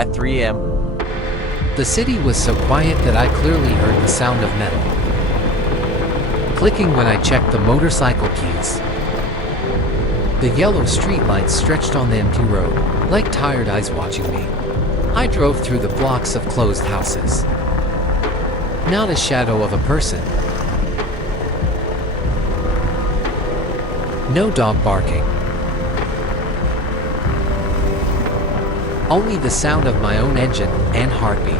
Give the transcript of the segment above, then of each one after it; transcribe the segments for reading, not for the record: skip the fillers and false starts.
at 3 a.m. The city was so quiet that I clearly heard the sound of metal clicking when I checked the motorcycle keys. The yellow streetlights stretched on the empty road, like tired eyes watching me. I drove through the blocks of closed houses. Not a shadow of a person. No dog barking. Only the sound of my own engine and heartbeat.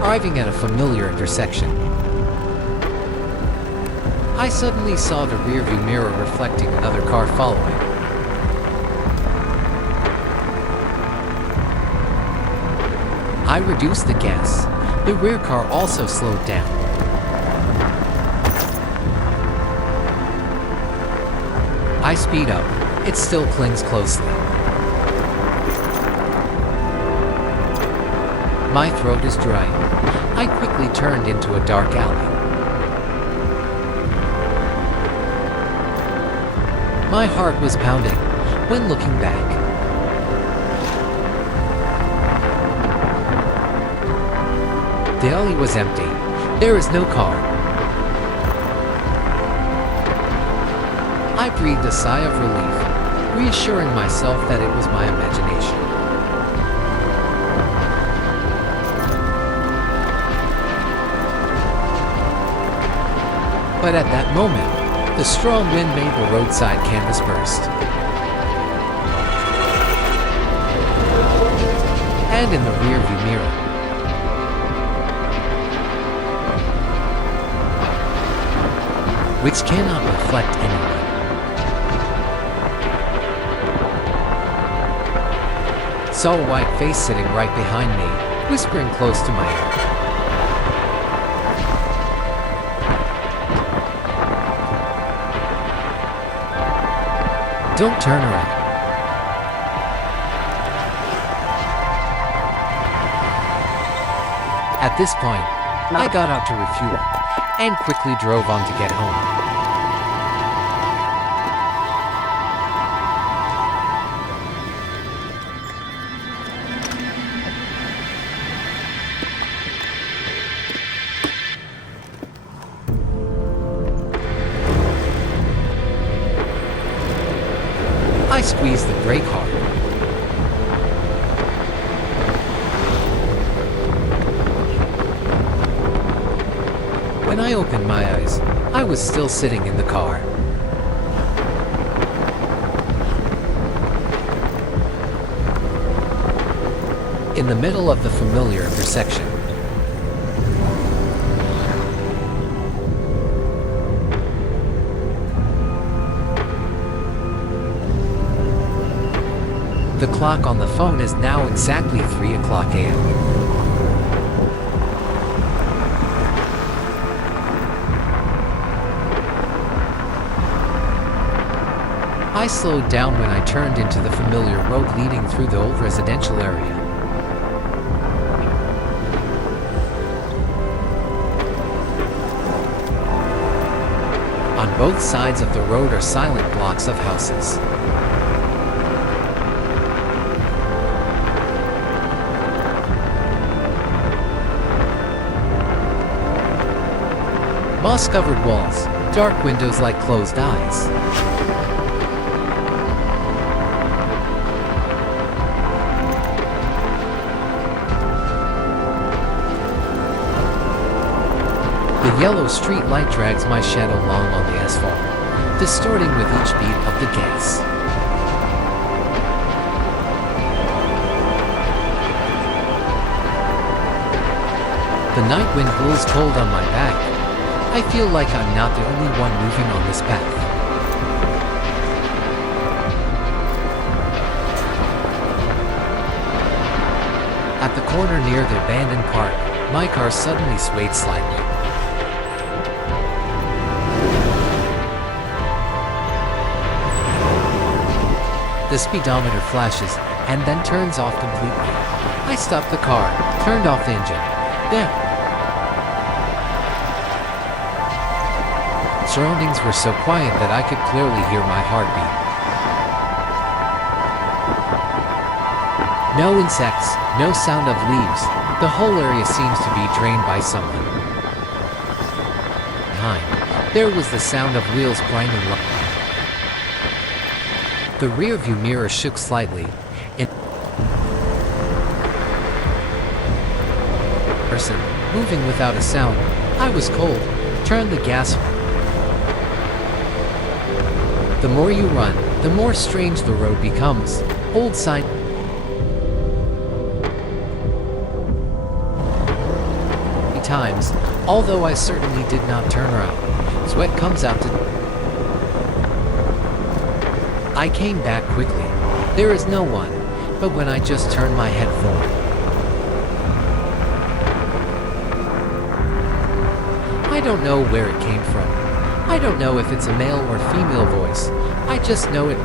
Arriving at a familiar intersection, I suddenly saw the rearview mirror reflecting another car following. I reduced the gas. The rear car also slowed down. I speed up. It still clings closely. My throat is dry. I quickly turned into a dark alley. My heart was pounding when looking back. The alley was empty. There is no car. I breathed a sigh of relief, reassuring myself that it was my imagination. But at that moment, the strong wind made the roadside canvas burst. And in the rearview mirror, which cannot reflect anyone, saw a white face sitting right behind me, whispering close to my ear. Don't turn around. At this point, I got out to refuel and quickly drove on to get home. I squeezed the brake hard. When I opened my eyes, I was still sitting in the car. In the middle of the familiar intersection. The clock on the phone is now exactly 3 o'clock a.m. I slowed down when I turned into the familiar road leading through the old residential area. On both sides of the road are silent blocks of houses. Moss-covered walls, dark windows like closed eyes. The yellow street light drags my shadow long on the asphalt, distorting with each beat of the gas. The night wind blows cold on my back. I feel like I'm not the only one moving on this path. At the corner near the abandoned park, my car suddenly swayed slightly. The speedometer flashes and then turns off completely. I stopped the car, turned off the engine. Then, surroundings were so quiet that I could clearly hear my heartbeat. No insects, no sound of leaves. The whole area seems to be drained by someone. Behind, there was the sound of wheels grinding. The rearview mirror shook slightly, and person moving without a sound. I was cold. Turn the gas. The more you run, the more strange the road becomes. Old sign. Times, although I certainly did not turn around. Sweat comes out to. I came back quickly. There is no one, but when I just turned my head forward, I don't know where it came from. I don't know if it's a male or female voice. I just know it.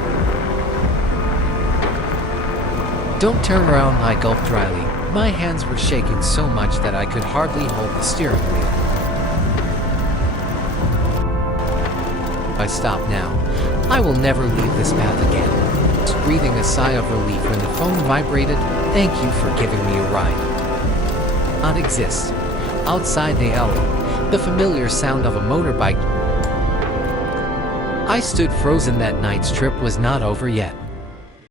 Don't turn around, I gulped dryly. My hands were shaking so much that I could hardly hold the steering wheel. I stop now. I will never leave this path again. Just breathing a sigh of relief when the phone vibrated. Thank you for giving me a ride. Not exist. Outside the alley, the familiar sound of a motorbike. I stood frozen. That night's trip was not over yet.